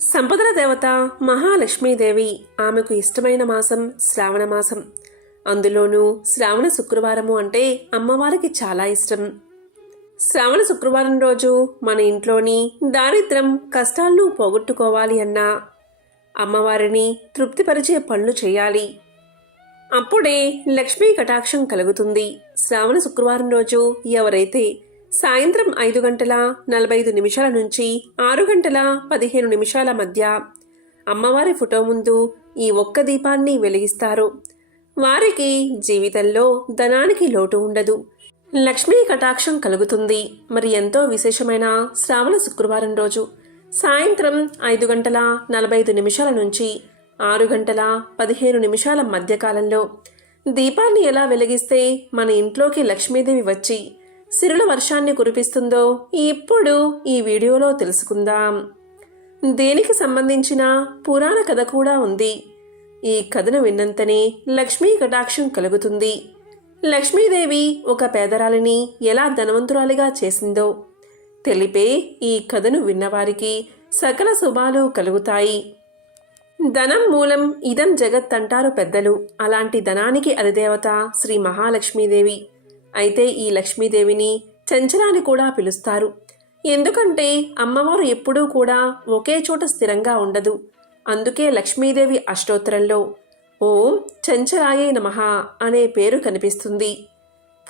సంపదల దేవత మహాలక్ష్మీదేవి ఆమెకు ఇష్టమైన మాసం శ్రావణ మాసం. అందులోనూ శ్రావణ శుక్రవారము అంటే అమ్మవారికి చాలా ఇష్టం. శ్రావణ శుక్రవారం రోజు మన ఇంట్లోని దారిద్రం కష్టాలను పోగొట్టుకోవాలి అన్నా అమ్మవారిని తృప్తిపరిచే పనులు చేయాలి. అప్పుడే లక్ష్మీ కటాక్షం కలుగుతుంది. శ్రావణ శుక్రవారం రోజు ఎవరైతే సాయంత్రం ఐదు గంటల నలభై ఐదు నిమిషాల నుంచి ఆరు గంటల పదిహేను నిమిషాల మధ్య అమ్మవారి ఫోటో ముందు ఈ ఒక్క దీపాన్ని వెలిగిస్తారు. వారికి జీవితంలో ధనానికి లోటు ఉండదు. లక్ష్మీ కటాక్షం కలుగుతుంది. మరి ఎంతో విశేషమైన శ్రావణ శుక్రవారం రోజు సాయంత్రం ఐదు గంటల నలభై ఐదు నిమిషాల నుంచి ఆరు గంటల పదిహేను నిమిషాల మధ్యకాలంలో దీపాన్ని ఎలా వెలిగిస్తే మన ఇంట్లోకి లక్ష్మీదేవి వచ్చి సిరుల వర్షాన్ని కురిపిస్తుందో ఇప్పుడు ఈ వీడియోలో తెలుసుకుందాం. దేనికి సంబంధించిన పురాణ కథ కూడా ఉంది. ఈ కథను విన్నంతనే లక్ష్మీ కటాక్షం కలుగుతుంది. లక్ష్మీదేవి ఒక పేదరాలిని ఎలా ధనవంతురాలిగా చేసిందో తెలిపే ఈ కథను విన్నవారికి సకల శుభాలు కలుగుతాయి. ధనం మూలం ఇదం జగత్ అంటారు పెద్దలు. అలాంటి ధనానికి అధిదేవత శ్రీ మహాలక్ష్మీదేవి. అయితే ఈ లక్ష్మీదేవిని చంచలాని కూడా పిలుస్తారు. ఎందుకంటే అమ్మవారు ఎప్పుడూ కూడా ఒకే చోట స్థిరంగా ఉండదు. అందుకే లక్ష్మీదేవి అష్టోత్తరంలో ఓం చంచలాయే నమ అనే పేరు కనిపిస్తుంది.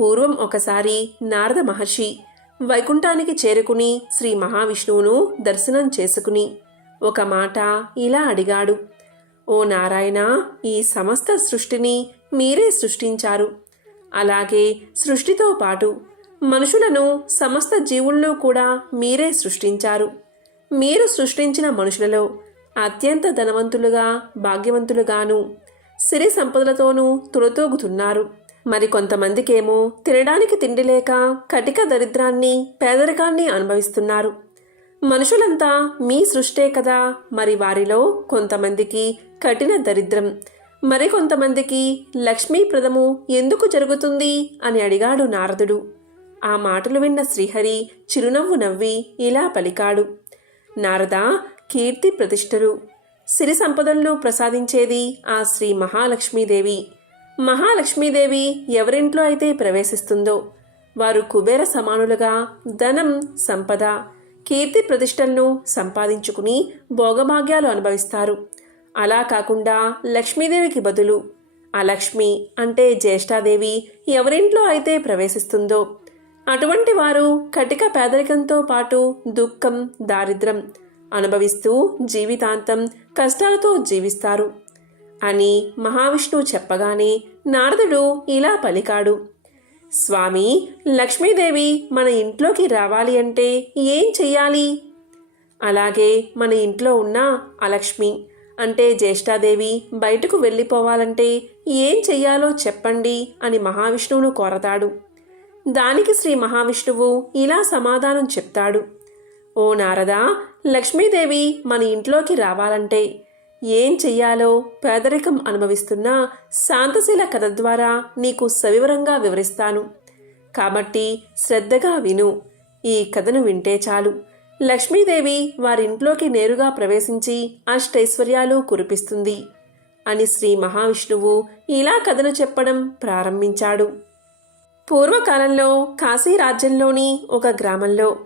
పూర్వం ఒకసారి నారద మహర్షి వైకుంఠానికి చేరుకుని శ్రీ మహావిష్ణువును దర్శనం చేసుకుని ఒక మాట ఇలా అడిగాడు. ఓ నారాయణ ఈ సమస్త సృష్టిని మీరే సృష్టించారు. అలాగే సృష్టితో పాటు మనుషులను సమస్త జీవులను కూడా మీరే సృష్టించారు. మీరు సృష్టించిన మనుషులలో అత్యంత ధనవంతులుగా భాగ్యవంతులుగాను సిరి సంపదలతోనూ తులతూగుతున్నారు. మరి కొంతమందికేమో తినడానికి తిండి లేక కటిక దరిద్రాన్ని పేదరికాన్ని అనుభవిస్తున్నారు. మనుషులంతా మీ సృష్టే కదా మరి వారిలో కొంతమందికి కఠిన దరిద్రం మరికొంతమందికి లక్ష్మీప్రదము ఎందుకు జరుగుతుంది అని అడిగాడు నారదుడు. ఆ మాటలు విన్న శ్రీహరి చిరునవ్వు నవ్వి ఇలా పలికాడు. నారద కీర్తి ప్రతిష్ఠలు సిరి సంపదలను ప్రసాదించేది ఆ శ్రీ మహాలక్ష్మీదేవి. మహాలక్ష్మీదేవి ఎవరింట్లో అయితే ప్రవేశిస్తుందో వారు కుబేర సమానులుగా ధనం సంపద కీర్తి ప్రతిష్టలను సంపాదించుకుని భోగభాగ్యాలు అనుభవిస్తారు. అలా కాకుండా లక్ష్మీదేవికి బదులు అలక్ష్మి అంటే జ్యేష్ఠాదేవి ఎవరింట్లో అయితే ప్రవేశిస్తుందో అటువంటి వారు కటిక పేదరికంతో పాటు దుఃఖం దారిద్రం అనుభవిస్తూ జీవితాంతం కష్టాలతో జీవిస్తారు అని మహావిష్ణువు చెప్పగానే నారదుడు ఇలా పలికాడు. స్వామి లక్ష్మీదేవి మన ఇంట్లోకి రావాలి అంటే ఏం చెయ్యాలి? అలాగే మన ఇంట్లో ఉన్న అలక్ష్మి అంటే జ్యేష్ఠాదేవి బయటకు వెళ్ళిపోవాలంటే ఏం చెయ్యాలో చెప్పండి అని మహావిష్ణువును కోరతాడు. దానికి శ్రీ మహావిష్ణువు ఇలా సమాధానం చెప్తాడు. ఓ నారదా లక్ష్మీదేవి మన ఇంట్లోకి రావాలంటే ఏం చెయ్యాలో పేదరికం అనుభవిస్తున్న శాంతశీల కథ ద్వారా నీకు సవివరంగా వివరిస్తాను. కాబట్టి శ్రద్ధగా విను. ఈ కథను వింటే చాలు. లక్ష్మీదేవి వారింట్లోకి నేరుగా ప్రవేశించి అష్టైశ్వర్యాలు కురిపిస్తుంది. అని శ్రీ మహావిష్ణువు ఇలా కథను చెప్పడం ప్రారంభించాడు. పూర్వకాలంలో కాశీ రాజ్యంలోని ఒక గ్రామంలో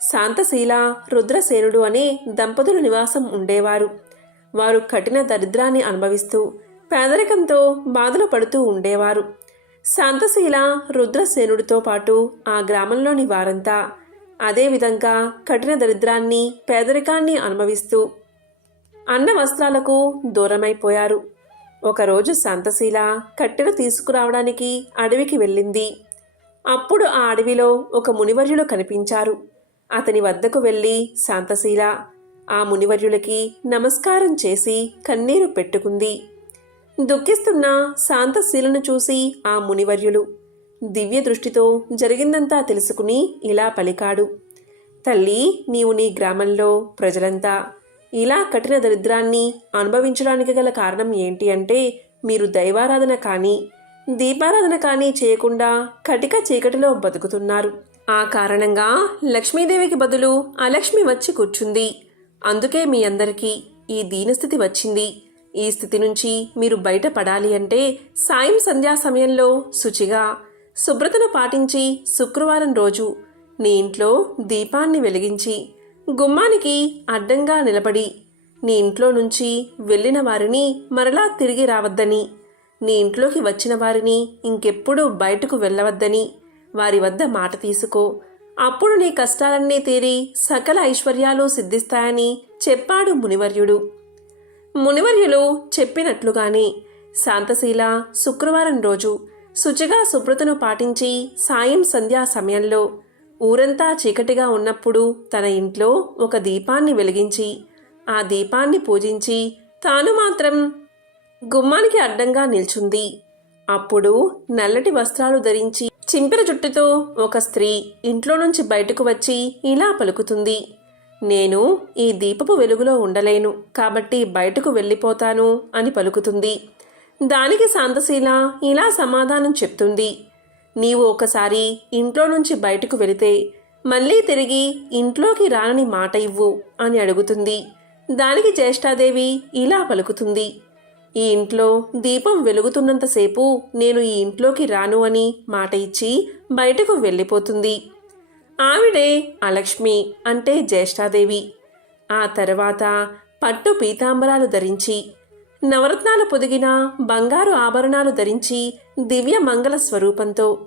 శాంతశీల రుద్రసేనుడు అనే దంపతులు నివాసం ఉండేవారు. వారు కఠిన దరిద్రాన్ని అనుభవిస్తూ పేదరికంతో బాధలు పడుతూ ఉండేవారు. శాంతశీల రుద్రసేనుడితో పాటు ఆ గ్రామంలోని వారంతా అదేవిధంగా కఠిన దరిద్రాన్ని పేదరికాన్ని అనుభవిస్తూ అన్న వస్త్రాలకు దూరమైపోయారు. ఒకరోజు శాంతశీల కట్టెలు తీసుకురావడానికి అడవికి వెళ్ళింది. అప్పుడు ఆ అడవిలో ఒక మునివర్యులు కనిపించారు. అతని వద్దకు వెళ్ళి శాంతశీల ఆ మునివర్యులకి నమస్కారం చేసి కన్నీరు పెట్టుకుంది. దుఃఖిస్తున్న శాంతశీలను చూసి ఆ మునివర్యులు దివ్య దృష్టితో జరిగిందంతా తెలుసుకుని ఇలా పలికాడు. తల్లి నీవు నీ గ్రామంలో ప్రజలంతా ఇలా కఠిన దరిద్రాన్ని అనుభవించడానికి గల కారణం ఏంటి అంటే మీరు దైవారాధన కానీ దీపారాధన కానీ చేయకుండా కటిక చీకటిలో బతుకుతున్నారు. ఆ కారణంగా లక్ష్మీదేవికి బదులు అలక్ష్మి వచ్చి కూర్చుంది. అందుకే మీ అందరికీ ఈ దీనస్థితి వచ్చింది. ఈ స్థితి నుంచి మీరు బయటపడాలి అంటే సాయం సంధ్యా సమయంలో శుచిగా శుభ్రతను పాటించి శుక్రవారం రోజు నీ ఇంట్లో దీపాన్ని వెలిగించి గుమ్మానికి అడ్డంగా నిలబడి నీ ఇంట్లో నుంచి వెళ్ళిన వారిని మరలా తిరిగి రావద్దని నీ ఇంట్లోకి వచ్చిన వారిని ఇంకెప్పుడు బయటకు వెళ్ళవద్దని వారి వద్ద మాట తీసుకో. అప్పుడు నీ కష్టాలన్నీ తీరి సకల ఐశ్వర్యాలు సిద్ధిస్తాయని చెప్పాడు మునివర్యుడు. మునివర్యులు చెప్పినట్లుగానే శాంతశీల శుక్రవారం రోజు శుచిగా శుభ్రతను పాటించి సాయం సంధ్యా సమయంలో ఊరంతా చీకటిగా ఉన్నప్పుడు తన ఇంట్లో ఒక దీపాన్ని వెలిగించి ఆ దీపాన్ని పూజించి తాను మాత్రం గుమ్మానికి అడ్డంగా నిల్చుంది. అప్పుడు నల్లటి వస్త్రాలు ధరించి చింపిర జుట్టుతో ఒక స్త్రీ ఇంట్లో నుంచి బయటకు వచ్చి ఇలా పలుకుతుంది. నేను ఈ దీపపు వెలుగులో ఉండలేను కాబట్టి బయటకు వెళ్ళిపోతాను అని పలుకుతుంది. దానికి శాంతశీల ఇలా సమాధానం చెప్తుంది. నీవు ఒకసారి ఇంట్లో నుంచి బయటకు వెళితే మళ్ళీ తిరిగి ఇంట్లోకి రానని మాట ఇవ్వు అని అడుగుతుంది. దానికి జ్యేష్ఠాదేవి ఇలా పలుకుతుంది. ఈ ఇంట్లో దీపం వెలుగుతున్నంతసేపు నేను ఈ ఇంట్లోకి రాను అని మాట ఇచ్చి బయటకు వెళ్ళిపోతుంది. ఆవిడే అలక్ష్మి అంటే జ్యేష్ఠాదేవి. ఆ తర్వాత పట్టు పీతాంబరాలు ధరించి నవరత్నాలు పొదిగిన బంగారు ఆభరణాలు ధరించి దివ్య మంగళ స్వరూపంతో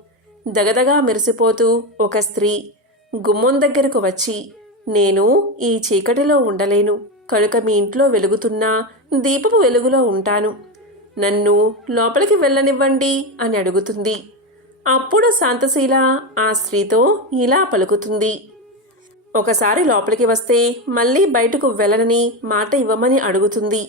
దగదగా మెరిసిపోతూ ఒక స్త్రీ గుమ్మం దగ్గరకు వచ్చి నేను ఈ చీకటిలో ఉండలేను. కనుక మీ ఇంట్లో వెలుగుతున్న దీపపు వెలుగులో ఉంటాను. నన్ను లోపలికి వెళ్ళనివ్వండి అని అడుగుతుంది. అప్పుడు శాంతశీల ఆ స్త్రీతో ఇలా పలుకుతుంది. ఒకసారి లోపలికి వస్తే మళ్ళీ బయటకు వెళ్ళనని మాట ఇవ్వమని అడుగుతుంది.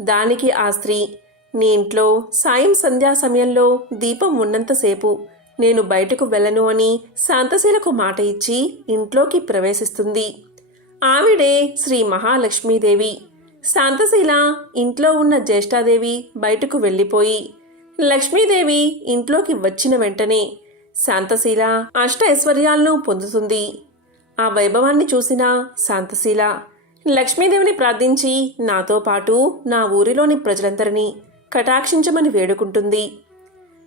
దానికి ఆ స్త్రీ నీ ఇంట్లో సాయం సంధ్యా సమయంలో దీపం ఉన్నంతసేపు నేను బయటకు వెళ్ళను అని శాంతశీలకు మాట ఇచ్చి ఇంట్లోకి ప్రవేశిస్తుంది. ఆవిడే శ్రీ మహాలక్ష్మీదేవి. శాంతశీల ఇంట్లో ఉన్న జ్యేష్ఠాదేవి బయటకు వెళ్ళిపోయి లక్ష్మీదేవి ఇంట్లోకి వచ్చిన వెంటనే శాంతశీల అష్ట ఐశ్వర్యాలను పొందుతుంది. ఆ వైభవాన్ని చూసిన శాంతశీల లక్ష్మీదేవిని ప్రార్థించి నాతో పాటు నా ఊరిలోని ప్రజలందరినీ కటాక్షించమని వేడుకుంటుంది.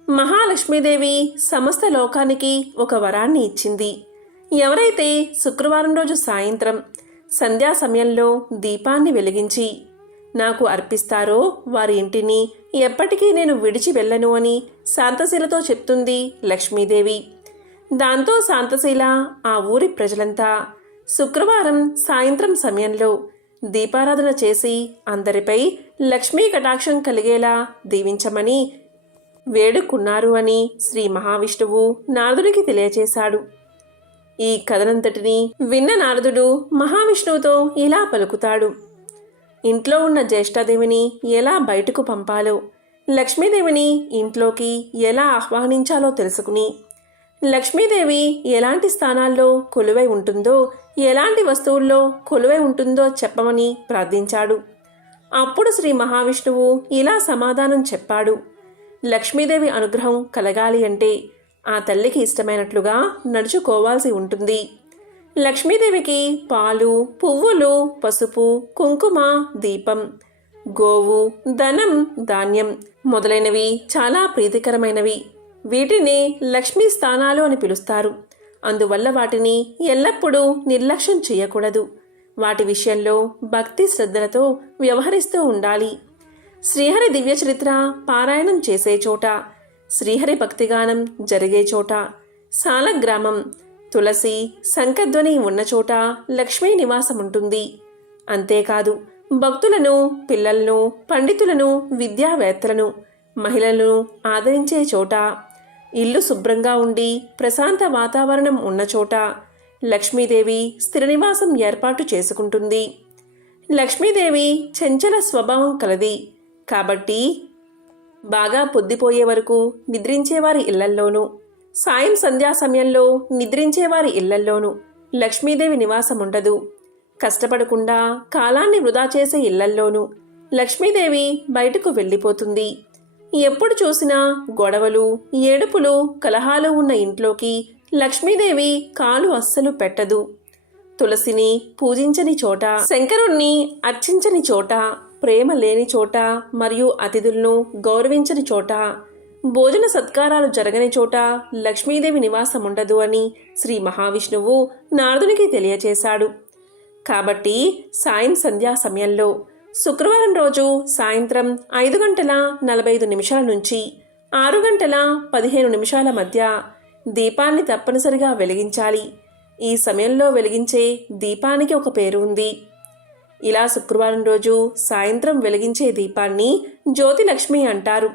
మహాలక్ష్మీదేవి సమస్త లోకానికి ఒక వరాన్ని ఇచ్చింది. ఎవరైతే శుక్రవారం రోజు సాయంత్రం సంధ్యా సమయంలో దీపాన్ని వెలిగించి నాకు అర్పిస్తారో వారి ఇంటిని ఎప్పటికీ నేను విడిచి వెళ్ళను అని శాంతశీలతో చెప్తుంది లక్ష్మీదేవి. దాంతో శాంతశీల ఆ ఊరి ప్రజలంతా శుక్రవారం సాయంత్రం సమయంలో దీపారాధన చేసి అందరిపై లక్ష్మీ కటాక్షం కలిగేలా దీవించమని వేడుకున్నారు అని శ్రీ మహావిష్ణువు నారదుడికి తెలియచేశాడు. ఈ కథనంతటిని విన్న నారదుడు మహావిష్ణువుతో ఇలా పలుకుతాడు. ఇంట్లో ఉన్న జ్యేష్ఠదేవిని ఎలా బయటకు పంపాలో లక్ష్మీదేవిని ఇంట్లోకి ఎలా ఆహ్వానించాలో తెలుసుకుని లక్ష్మీదేవి ఎలాంటి స్థానాల్లో కొలువై ఉంటుందో ఎలాంటి వస్తువుల్లో కొలువై ఉంటుందో చెప్పమని ప్రార్థించాడు. అప్పుడు శ్రీ మహావిష్ణువు ఇలా సమాధానం చెప్పాడు. లక్ష్మీదేవి అనుగ్రహం కలగాలి అంటే ఆ తల్లికి ఇష్టమైనట్లుగా నడుచుకోవాల్సి ఉంటుంది. లక్ష్మీదేవికి పాలు పువ్వులు పసుపు కుంకుమ దీపం గోవు ధనం ధాన్యం మొదలైనవి చాలా ప్రీతికరమైనవి. వీటిని లక్ష్మీ స్థానాలు అని పిలుస్తారు. అందువల్ల వాటిని ఎల్లప్పుడూ నిర్లక్ష్యం చేయకూడదు. వాటి విషయంలో భక్తి శ్రద్ధలతో వ్యవహరిస్తూ ఉండాలి. శ్రీహరి దివ్య చరిత్ర పారాయణం చేసే చోట శ్రీహరి భక్తిగానం జరిగే చోట సాలగ్రామం తులసి శంఖధ్వని ఉన్న చోట లక్ష్మీ నివాసం ఉంటుంది. అంతేకాదు భక్తులను పిల్లలను పండితులను విద్యావేత్తలను మహిళలను ఆదరించే చోట ఇల్లు శుభ్రంగా ఉండి ప్రశాంత వాతావరణం ఉన్న చోట లక్ష్మీదేవి స్థిర నివాసం ఏర్పాటు చేసుకుంటుంది. లక్ష్మీదేవి చంచల స్వభావం కలది. కాబట్టి బాగా పొద్దిపోయే వరకు నిద్రించేవారి ఇళ్ళల్లోనూ సాయం సంధ్యా సమయంలో నిద్రించేవారి ఇళ్ళల్లోనూ లక్ష్మీదేవి నివాసం ఉండదు. కష్టపడకుండా కాలాన్ని వృధా చేసే ఇళ్ళల్లోనూ లక్ష్మీదేవి బయటకు వెళ్ళిపోతుంది. ఎప్పుడు చూసినా గొడవలు ఏడుపులు కలహాలు ఉన్న ఇంట్లోకి లక్ష్మీదేవి కాలు అస్సలు పెట్టదు. తులసిని పూజించని చోట శంకరుణ్ణి అర్చించని చోట ప్రేమ లేని చోట మరియు అతిథులను గౌరవించని చోట భోజన సత్కారాలు జరగని చోట లక్ష్మీదేవి నివాసం ఉండదు అని శ్రీ మహావిష్ణువు నారదునికి తెలియచేశాడు. కాబట్టి సాయం సంధ్యా సమయంలో శుక్రవారం రోజు సాయంత్రం ఐదు గంటల నలభై ఐదు నిమిషాల నుంచి ఆరు గంటల పదిహేను నిమిషాల మధ్య దీపాన్ని తప్పనిసరిగా వెలిగించాలి. ఈ సమయంలో వెలిగించే దీపానికి ఒక పేరు ఉంది. ఇలా శుక్రవారం రోజు సాయంత్రం వెలిగించే దీపాన్ని జ్యోతిలక్ష్మి అంటారు.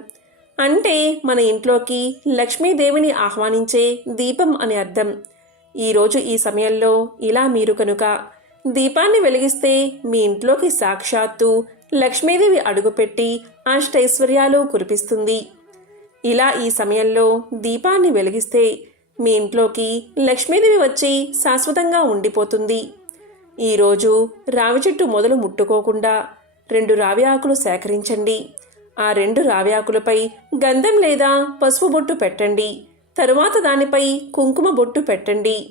అంటే మన ఇంట్లోకి లక్ష్మీదేవిని ఆహ్వానించే దీపం అని అర్థం. ఈరోజు ఈ సమయంలో ఇలా మీరు కనుక దీపాన్ని వెలిగిస్తే మీ ఇంట్లోకి సాక్షాత్తు లక్ష్మీదేవి అడుగుపెట్టి అష్టైశ్వర్యాలు కురిపిస్తుంది. ఇలా ఈ సమయంలో దీపాన్ని వెలిగిస్తే మీ ఇంట్లోకి లక్ష్మీదేవి వచ్చి శాశ్వతంగా ఉండిపోతుంది. ఈరోజు రావి చెట్టు మొదలు ముట్టుకోకుండా రెండు రావి ఆకులు సేకరించండి. ఆ రెండు రావి ఆకులపై గంధం లేదా పసుపు బొట్టు పెట్టండి. తరువాత దానిపై కుంకుమ బొట్టు పెట్టండి.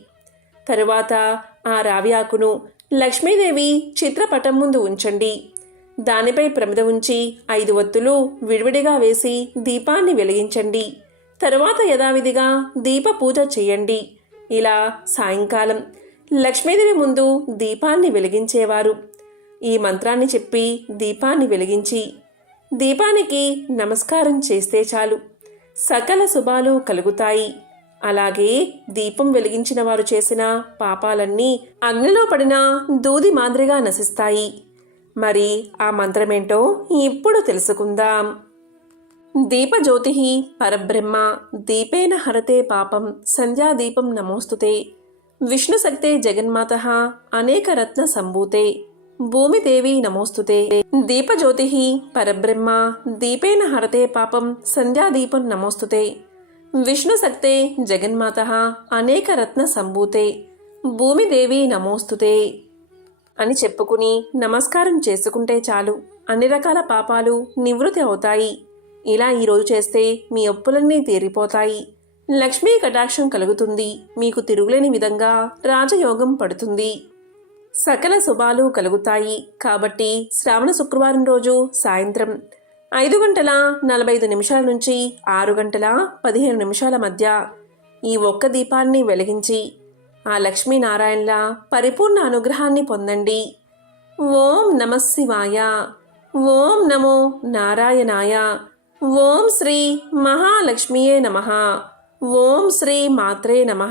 తరువాత ఆ రావి ఆకును లక్ష్మీదేవి చిత్రపటం ముందు ఉంచండి. దానిపై ప్రమిద ఉంచి ఐదు ఒత్తులు విడివిడిగా వేసి దీపాన్ని వెలిగించండి. తరువాత యథావిధిగా దీప పూజ చేయండి. ఇలా సాయంకాలం లక్ష్మీదేవి ముందు దీపాన్ని వెలిగించేవారు. ఈ మంత్రాన్ని చెప్పి దీపాన్ని వెలిగించి దీపానికి నమస్కారం చేస్తే చాలు. సకల శుభాలు కలుగుతాయి. అలాగే దీపం వెలిగించిన వారు చేసిన పాపాలన్నీ అగ్నిలో పడిన దూది మాదిరిగా నశిస్తాయి. మరి ఆ మంత్రమేంటో ఇప్పుడు తెలుసుకుందాం. దీపజ్యోతి పరబ్రహ్మ దీపేన హరతే పాపం సంధ్యాదీపం నమోస్తుతే విష్ణుశక్తే జగన్మాత అనేక రత్న సంభూతే భూమిదేవి నమోస్తుతే దీపజ్యోతి పరబ్రహ్మ దీపేన హరతే పాపం సంధ్యాదీపం నమోస్తుతే విష్ణుశక్తే జగన్మాత అనేక రత్న సంభూతే భూమిదేవి నమోస్తుతే అని చెప్పుకుని నమస్కారం చేసుకుంటే చాలు. అన్ని రకాల పాపాలు నివృత్తి అవుతాయి. ఇలా ఈరోజు చేస్తే మీ అప్పులన్నీ తీరిపోతాయి. లక్ష్మీ కటాక్షం కలుగుతుంది. మీకు తిరుగులేని విధంగా రాజయోగం పడుతుంది. సకల శుభాలు కలుగుతాయి. కాబట్టి శ్రావణ శుక్రవారం రోజు సాయంత్రం ఐదు గంటల నలభై ఐదు నిమిషాల నుంచి ఆరు గంటల పదిహేను నిమిషాల మధ్య ఈ ఒక్క దీపాన్ని వెలిగించి ఆ లక్ష్మీనారాయణల పరిపూర్ణ అనుగ్రహాన్ని పొందండి. ఓం నమ శివాయ. ఓం నమో నారాయణాయ. ఓం శ్రీ మహాలక్ష్మియే నమ. ఓం శ్రీ మాత్రే నమ.